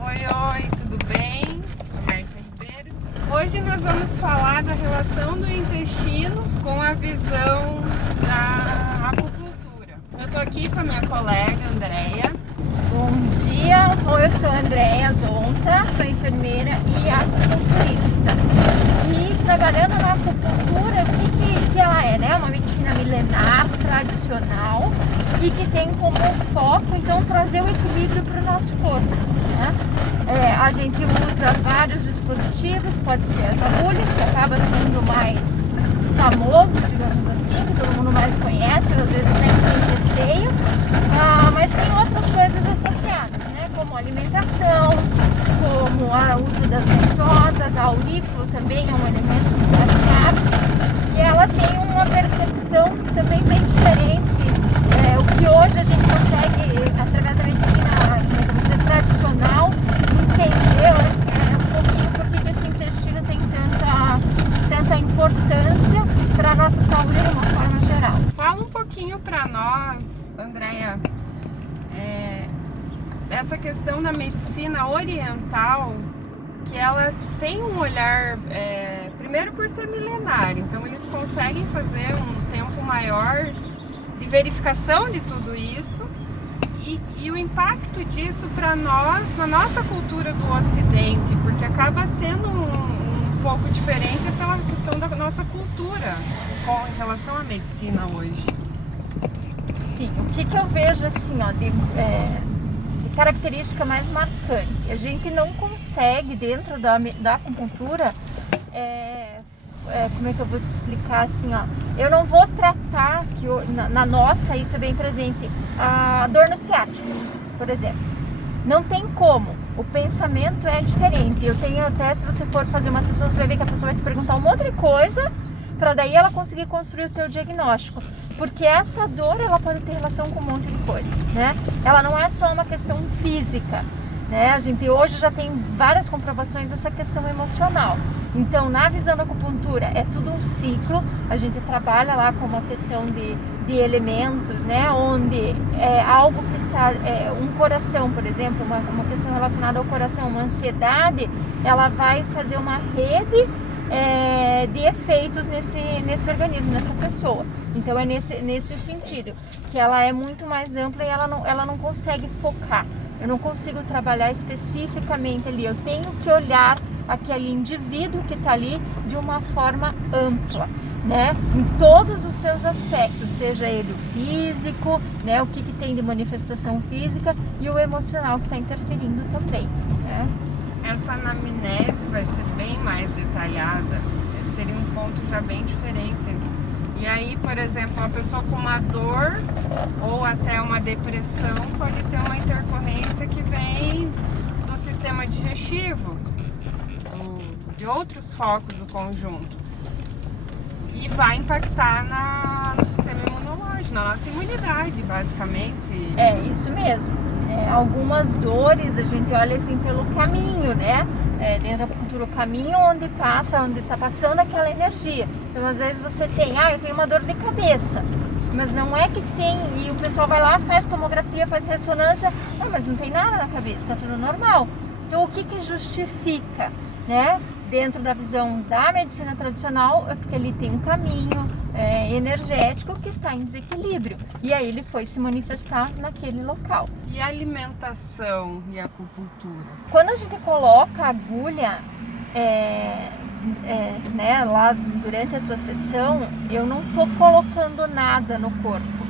Oi, tudo bem? Sou Márcia Ribeiro. Hoje nós vamos falar da relação do intestino com a visão da acupuntura. Eu estou aqui com a minha colega Andréia. Bom dia, eu sou a Andréia Zonta, sou enfermeira e acupunturista. E trabalhando na acupuntura, o que ela é, né? Uma medicina milenar, tradicional e que tem como foco, então, trazer o equilíbrio para o nosso corpo, né? A gente usa vários dispositivos, pode ser as agulhas, que acaba sendo mais famoso, digamos assim, que todo mundo mais conhece, às vezes até tem receio, mas tem outras coisas associadas, né? Como alimentação, como o uso das ventosas, a aurículo também é um elemento que faz parte, e ela tem uma percepção também bem diferente, o que hoje a gente consegue, através da medicina, vamos dizer, tradicional, entender um pouquinho por que esse intestino tem tanta importância para a nossa saúde de uma forma geral. Fala um pouquinho para nós, Andréia, essa questão da medicina oriental, que ela tem um olhar, primeiro por ser milenar, então eles conseguem fazer um tempo maior de verificação de tudo isso e o impacto disso para nós, na nossa cultura do Ocidente, porque acaba sendo um pouco diferente pela questão da nossa cultura em relação à medicina hoje. Sim, o que eu vejo assim, de característica mais marcante? A gente não consegue, dentro da acupuntura, como é que eu vou te explicar assim, eu não vou tratar, na nossa, isso é bem presente, a dor no ciático, por exemplo. Não tem como, o pensamento é diferente. Eu tenho até, se você for fazer uma sessão, você vai ver que a pessoa vai te perguntar uma outra coisa, para daí ela conseguir construir o teu diagnóstico, porque essa dor, ela pode ter relação com um monte de coisas, né? Ela não é só uma questão física, né? A gente hoje já tem várias comprovações dessa questão emocional. Então, na visão da acupuntura, é tudo um ciclo. A gente trabalha lá com uma questão de elementos, né? Onde é algo que está, um coração, por exemplo, uma questão relacionada ao coração, uma ansiedade, ela vai fazer uma rede de efeitos nesse organismo, nessa pessoa. Então é nesse sentido que ela é muito mais ampla e ela não consegue focar. Eu não consigo trabalhar especificamente ali. Eu tenho que olhar aquele indivíduo que está ali de uma forma ampla, né? Em todos os seus aspectos, seja ele o físico, né? O que tem de manifestação física e o emocional que está interferindo também, né? Essa anamnese vai ser bem mais detalhada, seria um ponto já bem diferente. E aí, por exemplo, uma pessoa com uma dor ou até uma depressão pode ter uma intercorrência que vem do sistema digestivo, de outros focos do conjunto, e vai impactar no sistema imunológico, na nossa imunidade, basicamente. É isso mesmo. Algumas dores a gente olha assim pelo caminho, né? Dentro da acupuntura, o caminho onde está passando aquela energia. Então, às vezes você tem, eu tenho uma dor de cabeça, mas não é que tem, e o pessoal vai lá, faz tomografia, faz ressonância, mas não tem nada na cabeça, está tudo normal. Então, o que justifica, né? Dentro da visão da medicina tradicional, é porque ele tem um caminho energético que está em desequilíbrio. E aí ele foi se manifestar naquele local. E a alimentação e a acupuntura? Quando a gente coloca a agulha né, lá durante a tua sessão, eu não estou colocando nada no corpo,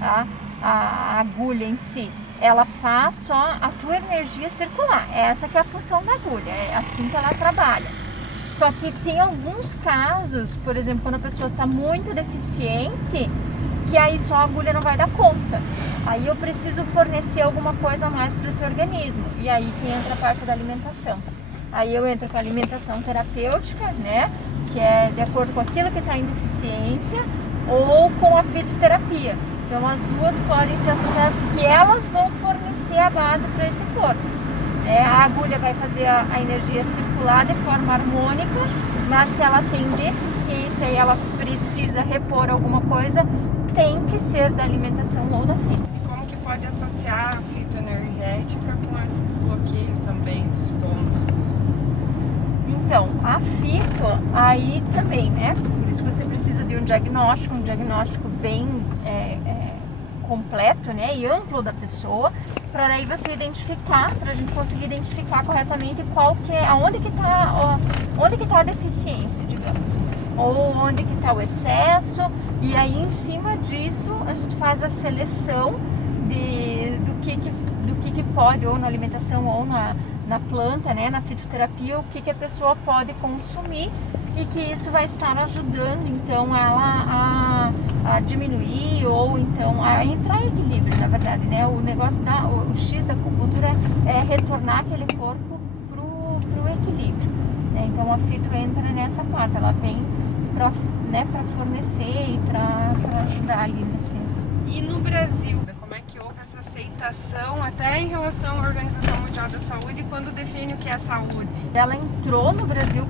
tá? A agulha em si, ela faz só a tua energia circular. Essa que é a função da agulha, é assim que ela trabalha. Só que tem alguns casos, por exemplo, quando a pessoa está muito deficiente, que aí só a agulha não vai dar conta. Aí eu preciso fornecer alguma coisa a mais para esse organismo. E aí que entra a parte da alimentação. Aí eu entro com a alimentação terapêutica, né? Que é de acordo com aquilo que está em deficiência, ou com a fitoterapia. Então as duas podem ser associadas porque elas vão fornecer a base para esse corpo. A agulha vai fazer a energia circular de forma harmônica, mas se ela tem deficiência e ela precisa repor alguma coisa, tem que ser da alimentação ou da fito. Como que pode associar a fitoenergética com esse desbloqueio também a fito, aí também, né? Por isso que você precisa de um diagnóstico bem completo, né? E amplo da pessoa, para daí você identificar, para a gente conseguir identificar corretamente onde que tá a deficiência, digamos, ou onde que está o excesso, e aí em cima disso a gente faz a seleção do que pode, ou na alimentação ou na planta, né, na fitoterapia, o que a pessoa pode consumir, e que isso vai estar ajudando então ela a diminuir, ou então a entrar em equilíbrio, na verdade, né? O negócio o X da acupuntura é retornar aquele corpo pro equilíbrio, né? Então a fito entra nessa parte, ela vem para, né, para fornecer e para ajudar ali nesse. E no Brasil, como é que houve essa aceitação até em relação à Organização Mundial da Saúde quando define o que é saúde? Ela entrou no Brasil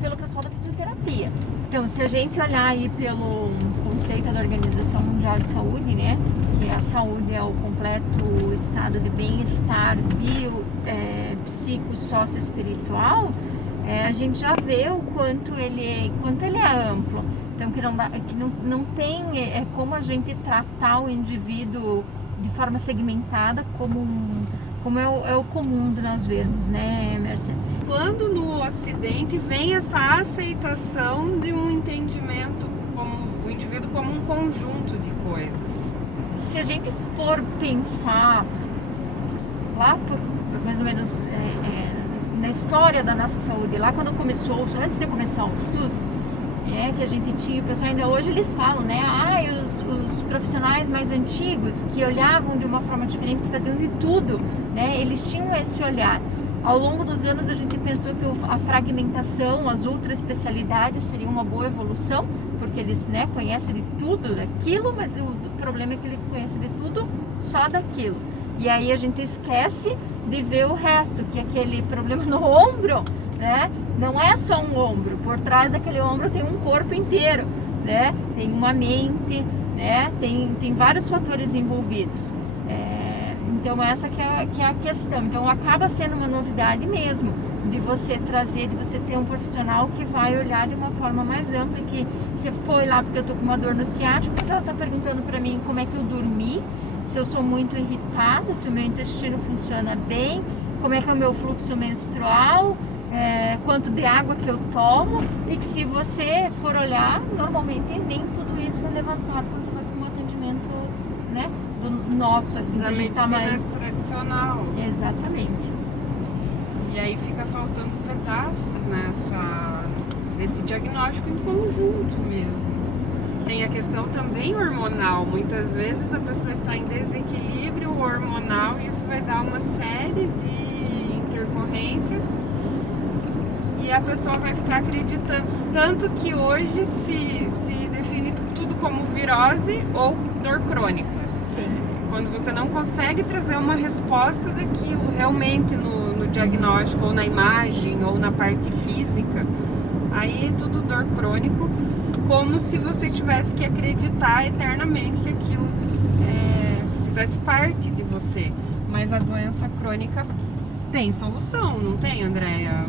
pelo pessoal da fisioterapia. Então, se a gente olhar aí pelo conceito da Organização Mundial de Saúde, né, que a saúde é o completo estado de bem-estar psico, sócio-espiritual, a gente já vê o quanto ele é amplo. Então, que não tem como a gente tratar o indivíduo de forma segmentada como é o comum de nós vermos, né, Mércia? Quando no Ocidente vem essa aceitação de um entendimento como o indivíduo como um conjunto de coisas? Se a gente for pensar lá por mais ou menos na história da nossa saúde, lá quando começou, antes de começar o SUS, que a gente tinha, o pessoal ainda hoje eles falam, né? Os profissionais mais antigos que olhavam de uma forma diferente, que faziam de tudo, né? Eles tinham esse olhar. Ao longo dos anos a gente pensou que a fragmentação, as outras especialidades seria uma boa evolução, porque eles, né, conhecem de tudo daquilo, mas o problema é que ele conhece de tudo só daquilo. E aí a gente esquece de ver o resto, que aquele problema no ombro, né? Não é só um ombro, por trás daquele ombro tem um corpo inteiro, né? Tem uma mente, né? Tem vários fatores envolvidos. Então essa que é a questão. Então acaba sendo uma novidade mesmo, de você trazer, de você ter um profissional que vai olhar de uma forma mais ampla, que você foi lá porque eu tô com uma dor no ciático, mas ela tá perguntando para mim como é que eu dormi, se eu sou muito irritada, se o meu intestino funciona bem, como é que é o meu fluxo menstrual, quanto de água que eu tomo, e que se você for olhar, normalmente nem tudo isso é levantado quando você vai para um atendimento, né, do nosso, assim, da que a gente medicina tá mais tradicional. Exatamente. E aí fica faltando pedaços desse diagnóstico em conjunto mesmo. Tem a questão também hormonal. Muitas vezes a pessoa está em desequilíbrio hormonal e isso vai dar uma série de intercorrências e a pessoa vai ficar acreditando. Tanto que hoje se define tudo como virose ou dor crônica. Sim. Quando você não consegue trazer uma resposta daquilo realmente no diagnóstico, ou na imagem, ou na parte física, aí é tudo dor crônico, como se você tivesse que acreditar eternamente que aquilo fizesse parte de você. Mas a doença crônica tem solução, não tem, Andréia?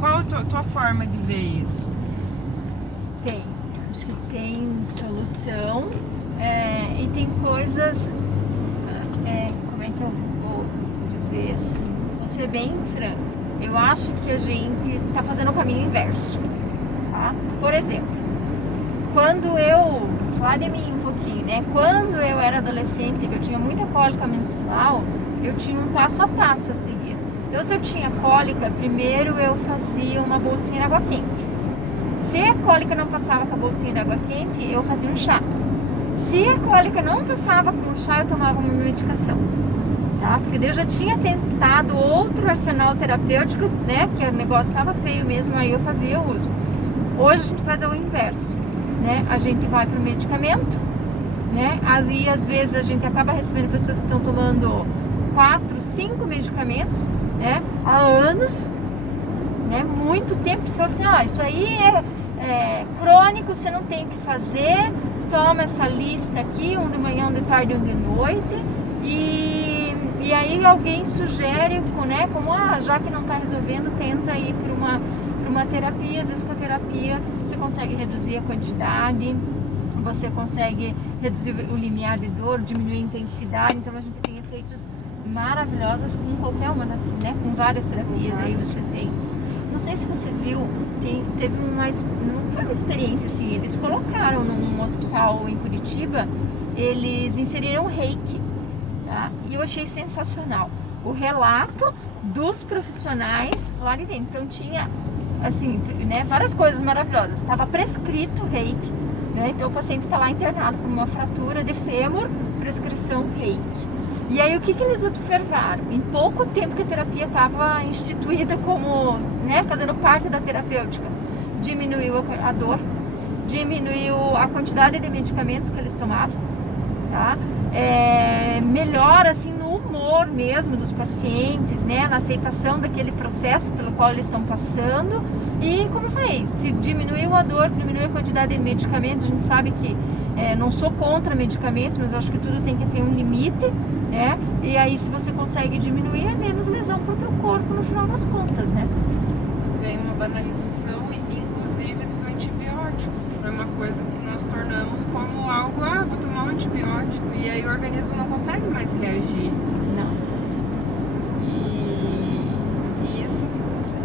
Qual a tua forma de ver isso? Tem, acho que tem solução, e tem coisas, como é que eu vou dizer assim, vou ser bem franca, eu acho que a gente tá fazendo o caminho inverso, tá? Por exemplo, quando vou falar de mim um pouquinho, né? Quando eu era adolescente, que eu tinha muita cólica menstrual, eu tinha um passo a passo a seguir. Então, se eu tinha cólica, primeiro eu fazia uma bolsinha de água quente. Se a cólica não passava com a bolsinha de água quente, eu fazia um chá. Se a cólica não passava com o chá, eu tomava uma medicação, tá? Porque eu já tinha tentado outro arsenal terapêutico, né? Que o negócio estava feio mesmo, aí eu fazia uso. Hoje a gente faz o inverso, né? A gente vai para o medicamento, né? E às vezes a gente acaba recebendo pessoas que estão tomando 4, 5 medicamentos, né? Há anos, né? Muito tempo. Você fala assim, isso aí é crônico, você não tem o que fazer, toma essa lista aqui, um de manhã, um de tarde, um de noite, e aí alguém sugere, né? Como, já que não está resolvendo, tenta ir para para uma terapia. Às vezes com a terapia você consegue reduzir a quantidade, você consegue reduzir o limiar de dor, diminuir a intensidade. Então a gente tem efeitos maravilhosos com qualquer uma das, né, com várias terapias aí você tem. Não sei se você viu, teve não foi uma experiência assim, eles colocaram num hospital em Curitiba, eles inseriram reiki, tá? E eu achei sensacional o relato dos profissionais lá de dentro. Então tinha, assim, né, várias coisas maravilhosas. Estava prescrito reiki, né? Então o paciente está lá internado com uma fratura de fêmur, prescrição reiki. E aí o que eles observaram? Em pouco tempo que a terapia estava instituída como, né, fazendo parte da terapêutica, diminuiu a dor, diminuiu a quantidade de medicamentos que eles tomavam, tá? Melhora assim no humor mesmo dos pacientes, né, na aceitação daquele processo pelo qual eles estão passando. E como eu falei, se diminuiu a dor, diminuiu a quantidade de medicamentos. A gente sabe que não sou contra medicamentos, mas eu acho que tudo tem que ter um limite, né? E aí se você consegue diminuir, é menos lesão para o teu corpo no final das contas, né? Vem uma banalização, inclusive dos antibióticos, que foi uma coisa que nós tornamos como algo, vou tomar um antibiótico, e aí o organismo não consegue mais reagir. Não. E isso,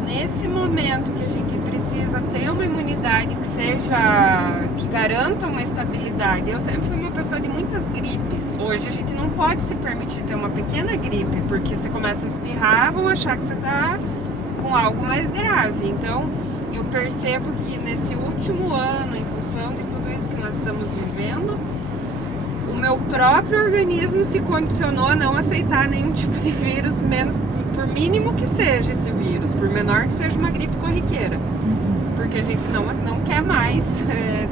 nesse momento que a gente precisa ter uma imunidade que garanta uma estabilidade. Eu sempre fui uma pessoa de muitas gripes. Hoje a gente não pode se permitir ter uma pequena gripe, porque você começa a espirrar, vão achar que você está com algo mais grave. Então eu percebo que nesse último ano, em função de tudo isso que nós estamos vivendo, o meu próprio organismo se condicionou a não aceitar nenhum tipo de vírus, menos, por mínimo que seja esse vírus, por menor que seja uma gripe corriqueira. Porque a gente não quer mais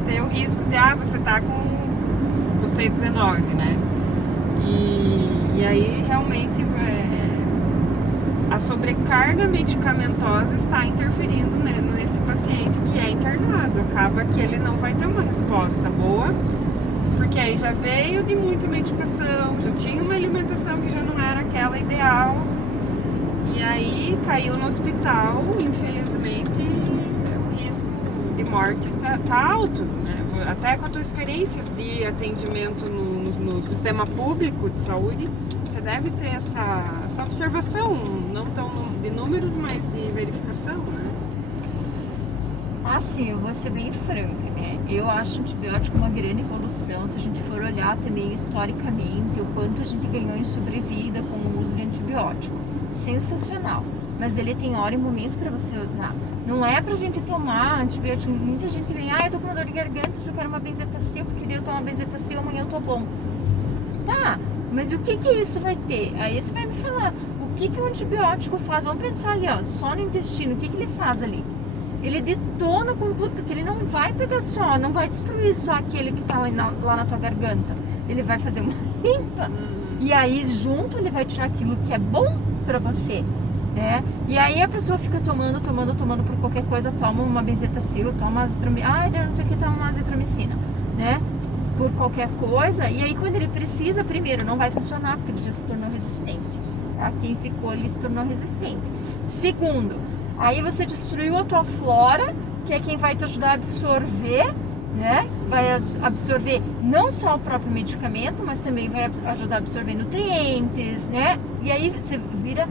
ter o risco de, você tá com o C19, né? E aí realmente a sobrecarga medicamentosa está interferindo nesse paciente que é internado. Acaba que ele não vai ter uma resposta boa, porque aí já veio de muita medicação, já tinha uma alimentação que já não era aquela ideal, e aí caiu no hospital. Infelizmente o risco de morte está alto, né? Até com a tua experiência de atendimento no sistema público de saúde, você deve ter essa observação, não tão de números, mas de verificação, né? Assim, eu vou ser bem franca, né? Eu acho o antibiótico uma grande evolução, se a gente for olhar também historicamente o quanto a gente ganhou em sobrevida com o uso de antibiótico. Sensacional. Mas ele tem hora e momento para você usar. Não é pra gente tomar antibiótico. Muita gente vem, eu tô com uma dor de garganta, eu quero uma benzetacil, porque eu tomo uma benzetacil, amanhã eu tô bom. Tá, mas o que isso vai ter? Aí você vai me falar, o que o antibiótico faz? Vamos pensar ali, só no intestino, o que ele faz ali? Ele detona com tudo, porque ele não vai pegar só, não vai destruir só aquele que tá lá na tua garganta. Ele vai fazer uma limpa. E aí junto ele vai tirar aquilo que é bom pra você, né? E aí a pessoa fica tomando por qualquer coisa, toma uma benzetacil, toma azitromicina, não sei o que, toma uma azitromicina, né? Por qualquer coisa, e aí quando ele precisa, primeiro, não vai funcionar, porque ele já se tornou resistente, tá? Quem ficou ali se tornou resistente. Segundo, aí você destruiu a tua flora, que é quem vai te ajudar a absorver, né? Vai absorver não só o próprio medicamento, mas também vai ajudar a absorver nutrientes, né? E aí você vira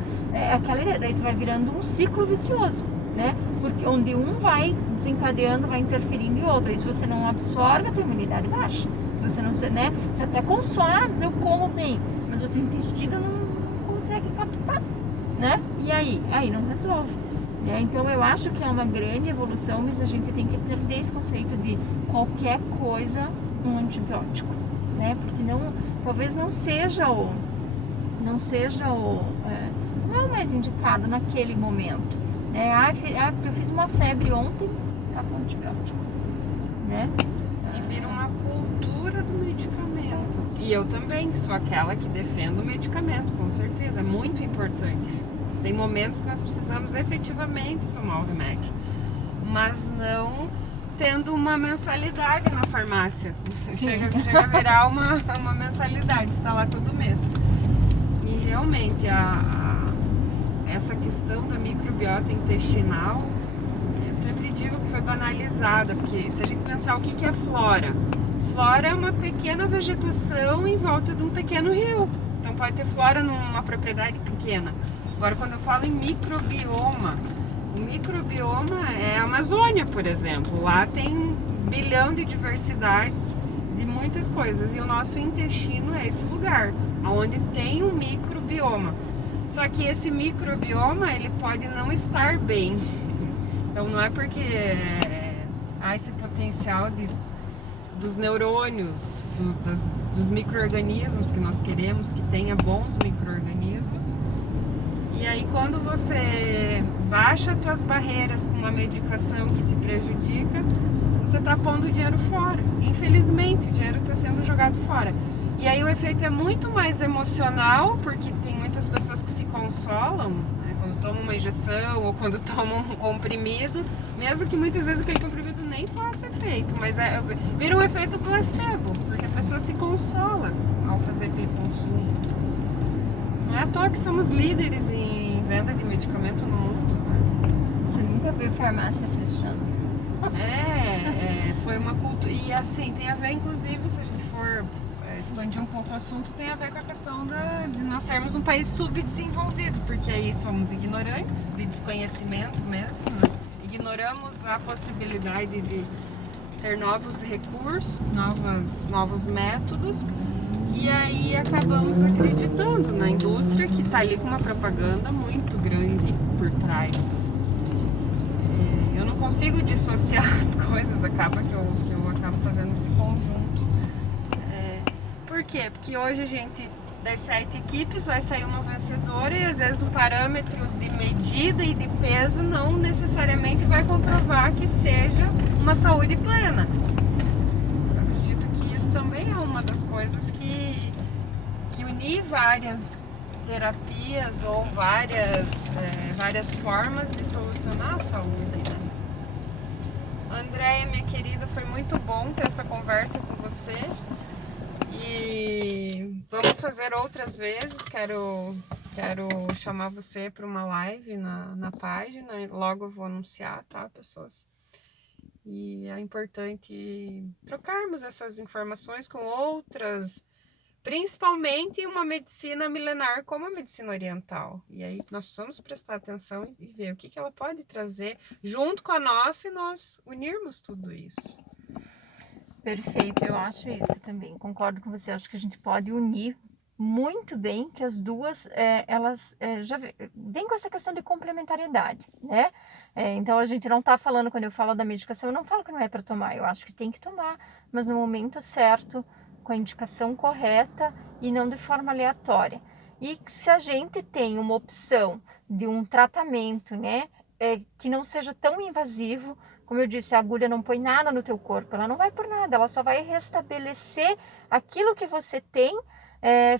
daí tu vai virando um ciclo vicioso, né? Porque onde um vai desencadeando, vai interferindo em outro. E se você não absorve, a tua imunidade baixa. Se você não, né? Você até consome, mas eu como bem, mas o teu intestino não consegue captar, né? E aí não resolve. Então eu acho que é uma grande evolução, mas a gente tem que perder esse conceito de qualquer coisa um antibiótico, né? Porque talvez não seja o não é o mais indicado naquele momento, né? Eu fiz uma febre ontem, tá com antibiótico, né? E vira uma cultura do medicamento. E eu também sou aquela que defendo o medicamento, com certeza, é muito importante. Tem momentos que nós precisamos efetivamente tomar o remédio, mas não tendo uma mensalidade na farmácia. Chega a virar uma mensalidade, está lá todo mês. E realmente essa questão da microbiota intestinal eu sempre digo que foi banalizada, porque se a gente pensar o que é flora, flora é uma pequena vegetação em volta de um pequeno rio. Então pode ter flora numa propriedade pequena. Agora, quando eu falo em microbioma, o microbioma é a Amazônia, por exemplo. Lá tem 1 bilhão de diversidades de muitas coisas. E o nosso intestino é esse lugar, onde tem um microbioma. Só que esse microbioma, ele pode não estar bem. Então não é porque há esse potencial dos neurônios, dos micro-organismos que nós queremos, que tenha bons micro-organismos. E aí quando você baixa as tuas barreiras com uma medicação que te prejudica, você está pondo o dinheiro fora. Infelizmente, o dinheiro está sendo jogado fora. E aí o efeito é muito mais emocional, porque tem muitas pessoas que se consolam, né, quando tomam uma injeção ou quando tomam um comprimido, mesmo que muitas vezes aquele comprimido nem faça efeito, mas vira um efeito placebo, porque a pessoa se consola ao fazer aquele consumo. Não é à toa que somos líderes em venda de medicamento no mundo. Né? Você nunca viu farmácia fechando? Foi uma cultura. E assim, tem a ver, inclusive, se a gente for expandir um pouco o assunto, tem a ver com a questão de nós sermos um país subdesenvolvido, porque aí somos ignorantes, de desconhecimento mesmo, né? Ignoramos a possibilidade de ter novos recursos, novos métodos, e aí acabamos acreditando na indústria que está ali com uma propaganda muito grande por trás. Eu não consigo dissociar as coisas, acaba que eu acabo fazendo esse conjunto. Por quê? Porque hoje a gente, das 7 equipes, vai sair uma vencedora e às vezes o parâmetro de medida e de peso não necessariamente vai comprovar que seja uma saúde plena. Eu acredito que isso também é uma das coisas que unir várias terapias ou várias formas de solucionar a saúde, né? Andréia, minha querida, foi muito bom ter essa conversa com você. E vamos fazer outras vezes. Quero chamar você para uma live na página. Logo eu vou anunciar, tá, pessoas? E é importante trocarmos essas informações com outras, principalmente uma medicina milenar como a medicina oriental. E aí nós precisamos prestar atenção e ver o que ela pode trazer junto com a nossa e nós unirmos tudo isso. Perfeito, eu acho isso também, concordo com você, acho que a gente pode unir muito bem, que as duas, elas já vêm com essa questão de complementariedade, né? Então a gente não tá falando, quando eu falo da medicação, eu não falo que não é para tomar, eu acho que tem que tomar, mas no momento certo, com a indicação correta e não de forma aleatória. E se a gente tem uma opção de um tratamento, né, que não seja tão invasivo, como eu disse, a agulha não põe nada no teu corpo, ela não vai por nada, ela só vai restabelecer aquilo que você tem,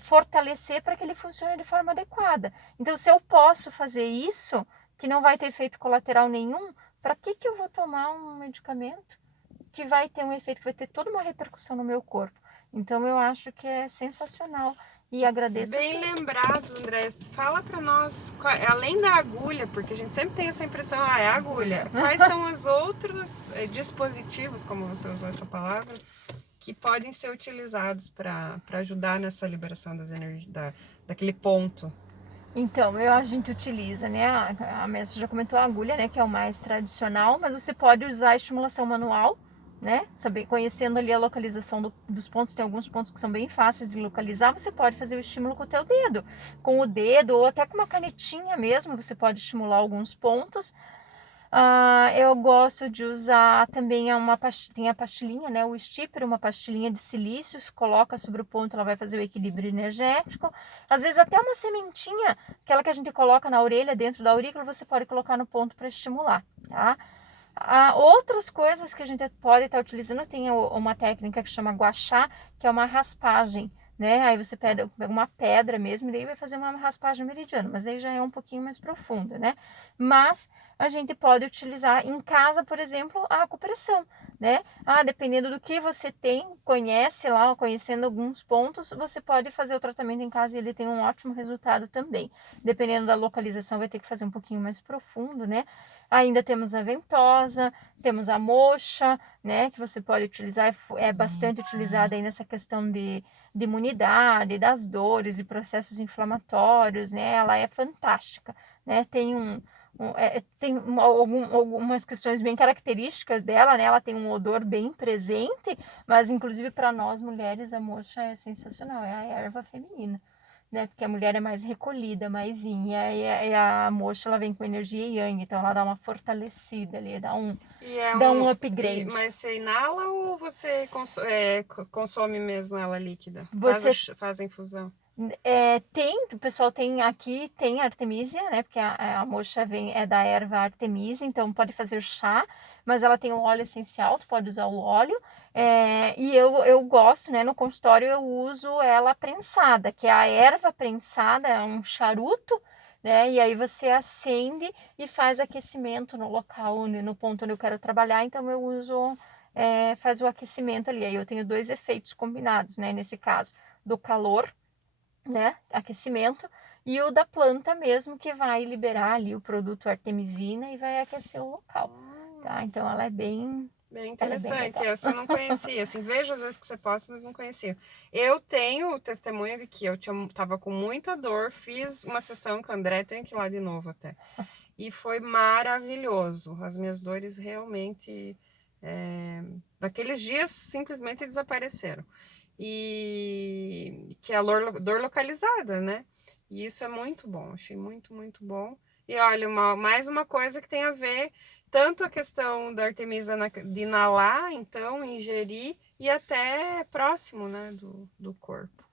fortalecer para que ele funcione de forma adequada. Então, se eu posso fazer isso, que não vai ter efeito colateral nenhum, para que eu vou tomar um medicamento que vai ter um efeito, que vai ter toda uma repercussão no meu corpo? Então, eu acho que é sensacional. E agradeço. Bem lembrado, André. Fala para nós, além da agulha, porque a gente sempre tem essa impressão, é a agulha. Quais são os outros dispositivos, como você usou essa palavra, que podem ser utilizados para ajudar nessa liberação das energias, daquele ponto? Então, a gente utiliza, né? A Mércia já comentou a agulha, né? Que é o mais tradicional, mas você pode usar a estimulação manual, né? Conhecendo ali a localização dos pontos, tem alguns pontos que são bem fáceis de localizar, você pode fazer o estímulo com o teu dedo, com o dedo ou até com uma canetinha mesmo, você pode estimular alguns pontos. Eu gosto de usar também tem a pastilhinha, né? O Stipper, uma pastilhinha de silício, coloca sobre o ponto, ela vai fazer o equilíbrio energético. Às vezes até uma sementinha, aquela que a gente coloca na orelha, dentro da aurícula, você pode colocar no ponto para estimular, tá? Outras coisas que a gente pode estar utilizando, tem uma técnica que chama gua sha, que é uma raspagem, né? Aí você pega uma pedra mesmo e daí vai fazer uma raspagem meridiana, mas aí já é um pouquinho mais profunda, né? Mas a gente pode utilizar em casa, por exemplo, a acupressão, né? Dependendo do que você tem, conhece lá, conhecendo alguns pontos, você pode fazer o tratamento em casa e ele tem um ótimo resultado também. Dependendo da localização, vai ter que fazer um pouquinho mais profundo, né? Ainda temos a ventosa, temos a moxa, né? Que você pode utilizar, é bastante utilizada aí nessa questão de imunidade, das dores e processos inflamatórios, né? Ela é fantástica, né? Tem algumas questões bem características dela, né? Ela tem um odor bem presente, mas inclusive para nós mulheres a moxa é sensacional, é a erva feminina, né? Porque a mulher é mais recolhida, mais yin, e a moxa ela vem com energia yang, então ela dá uma fortalecida ali, dá um upgrade. Mas você inala ou você consome mesmo ela líquida? Faz a infusão? O pessoal tem aqui, tem artemisia, né? Porque a moxa é da erva artemisia, então pode fazer chá, mas ela tem um óleo essencial, tu pode usar o óleo. E eu gosto, né? No consultório eu uso ela prensada, que é a erva prensada, é um charuto, né? E aí você acende e faz aquecimento no local, no ponto onde eu quero trabalhar, então eu uso, faz o aquecimento ali. Aí eu tenho dois efeitos combinados, né? Nesse caso, do calor, né, aquecimento, e o da planta mesmo, que vai liberar ali o produto artemisina e vai aquecer o local, tá? Então ela é bem Interessante, essa eu não conhecia, assim, vejo às vezes que você posta, mas não conhecia. Eu tenho o testemunho de que eu tava com muita dor, fiz uma sessão com o André, tenho que ir lá de novo até, e foi maravilhoso, as minhas dores realmente, daqueles dias, simplesmente desapareceram. E que é a dor localizada, né? E isso é muito bom, achei muito, muito bom. E olha, mais uma coisa que tem a ver, tanto a questão da artemisa de inalar, então, ingerir, e até próximo, né, do corpo.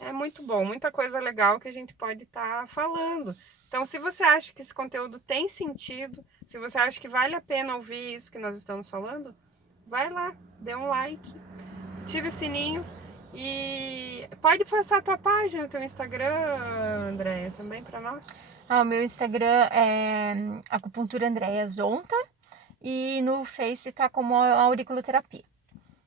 É muito bom, muita coisa legal que a gente pode estar falando. Então, se você acha que esse conteúdo tem sentido, se você acha que vale a pena ouvir isso que nós estamos falando, vai lá, dê um like, ative o sininho e pode passar a tua página, teu Instagram, Andréia, também para nós. O meu Instagram é acupuntura Andréia Zonta e no Face tá como auriculoterapia.